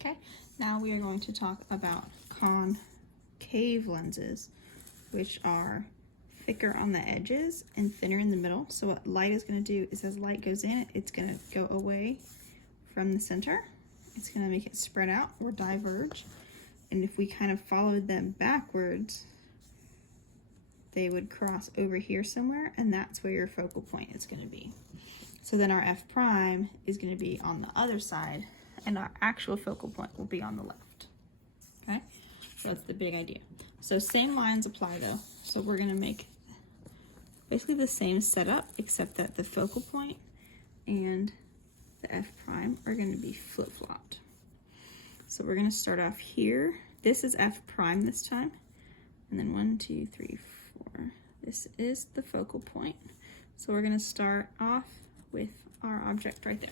Okay, now we are going to talk about concave lenses, which are thicker on the edges and thinner in the middle. So what light is going to do is as light goes in, it's going to go away from the center. It's going to make it spread out or diverge. And if we kind of followed them backwards, they would cross over here somewhere, and that's where your focal point is going to be. So then our F prime is going to be on the other side, and our actual focal point will be on the left. Okay, so that's the big idea. So same lines apply though. So we're going to make basically the same setup, except that the focal point and the F prime are going to be flip-flopped. So we're going to start off here. This is F prime this time. And then 1, 2, 3, 4. This is the focal point. So we're going to start off with our object right there.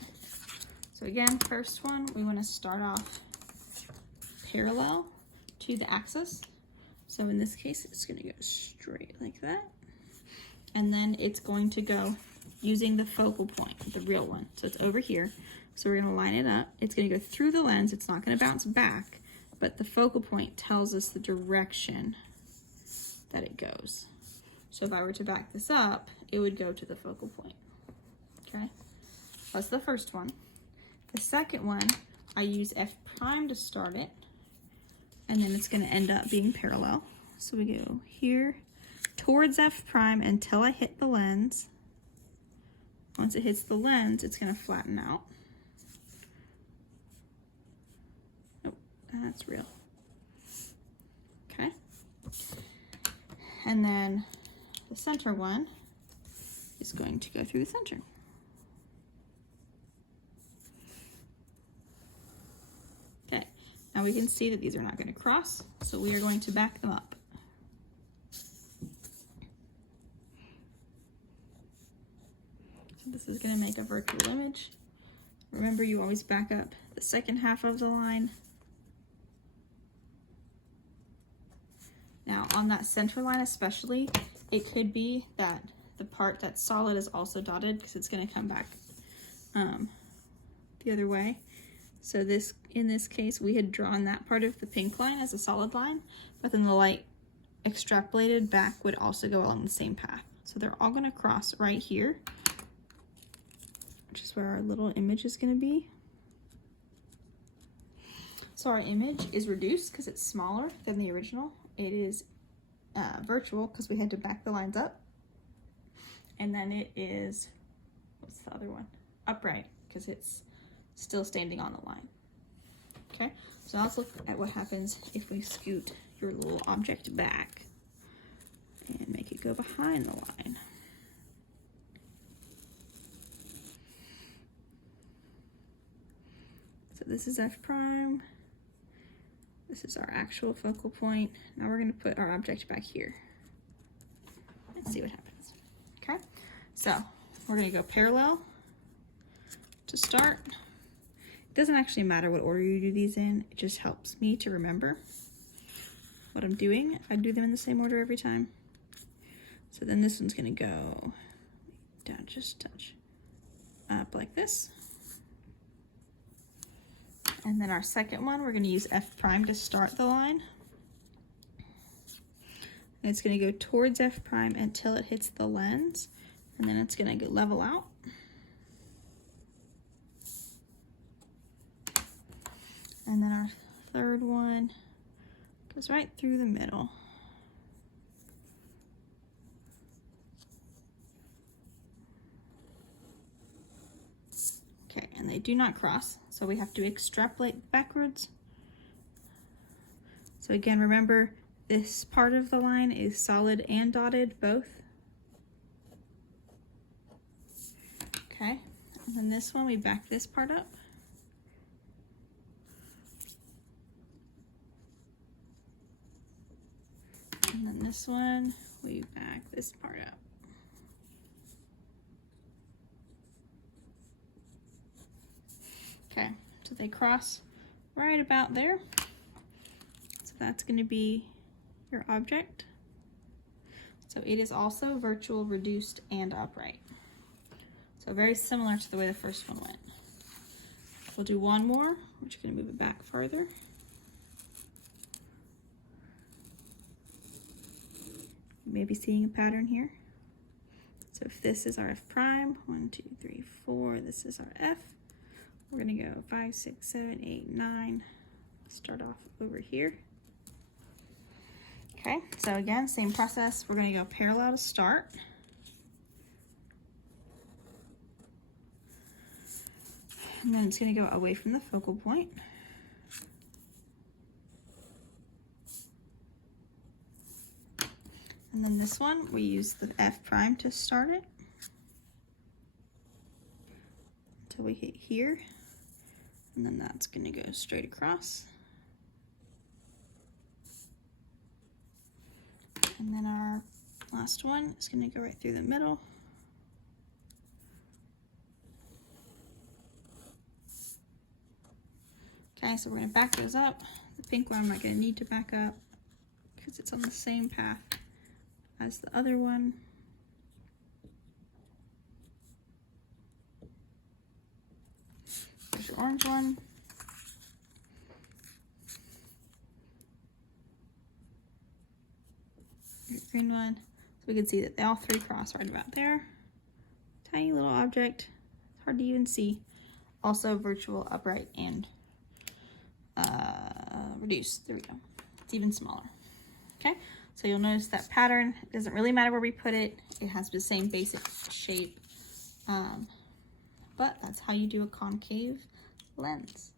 So again, first one, we want to start off parallel to the axis. So in this case, it's going to go straight like that. And then it's going to go using the focal point, the real one. So it's over here. So we're going to line it up. It's going to go through the lens. It's not going to bounce back, but the focal point tells us the direction that it goes. So if I were to back this up, it would go to the focal point. Okay, that's the first one. The second one, I use F prime to start it, and then it's going to end up being parallel. So we go here towards F prime until I hit the lens. Once it hits the lens, it's going to flatten out. Nope, that's real. Okay. And then the center one is going to go through the center. Okay, now we can see that these are not going to cross, so we are going to back them up. So this is going to make a virtual image. Remember, you always back up the second half of the line. Now on that center line especially, it could be that the part that's solid is also dotted because it's going to come back the other way. So this, in this case, we had drawn that part of the pink line as a solid line, but then the light extrapolated back would also go along the same path. So they're all going to cross right here, which is where our little image is going to be. So our image is reduced because it's smaller than the original. It is virtual because we had to back the lines up. And then it is, what's the other one? Upright because it's still standing on the line. Okay, so let's look at what happens if we scoot your little object back and make it go behind the line. So this is F prime. This is our actual focal point. Now we're going to put our object back here and see what happens. Okay, so we're going to go parallel to start. It doesn't actually matter what order you do these in. It just helps me to remember what I'm doing if I do them in the same order every time. So then this one's going to go down just a touch, up like this. And then our second one, we're going to use F prime to start the line. And it's going to go towards F prime until it hits the lens. And then it's going to level out. And then our third one goes right through the middle. Okay, and they do not cross, so we have to extrapolate backwards. So again, remember, this part of the line is solid and dotted, both. Okay, and then this one, we back this part up. And then this one, we back this part up. Okay, so they cross right about there. So that's going to be your object. So it is also virtual, reduced, and upright. So very similar to the way the first one went. We'll do one more. We're just going to move it back further. You may be seeing a pattern here. So if this is our F prime, 1, 2, 3, 4, this is our F. We're going to go 5, 6, 7, 8, 9. Start off over here. Okay, so again, same process. We're going to go parallel to start. And then it's going to go away from the focal point. And then this one, we use the F prime to start it until we hit here. And then that's going to go straight across. And then our last one is going to go right through the middle. Okay, so we're going to back those up. The pink one I'm not going to need to back up because it's on the same path as the other one. There's your orange one. Your green one. So we can see that they all three cross right about there. Tiny little object. It's hard to even see. Also virtual, upright, and reduced. There we go. It's even smaller. Okay, so you'll notice that pattern. It doesn't really matter where we put it. It has the same basic shape. But that's how you do a concave lens.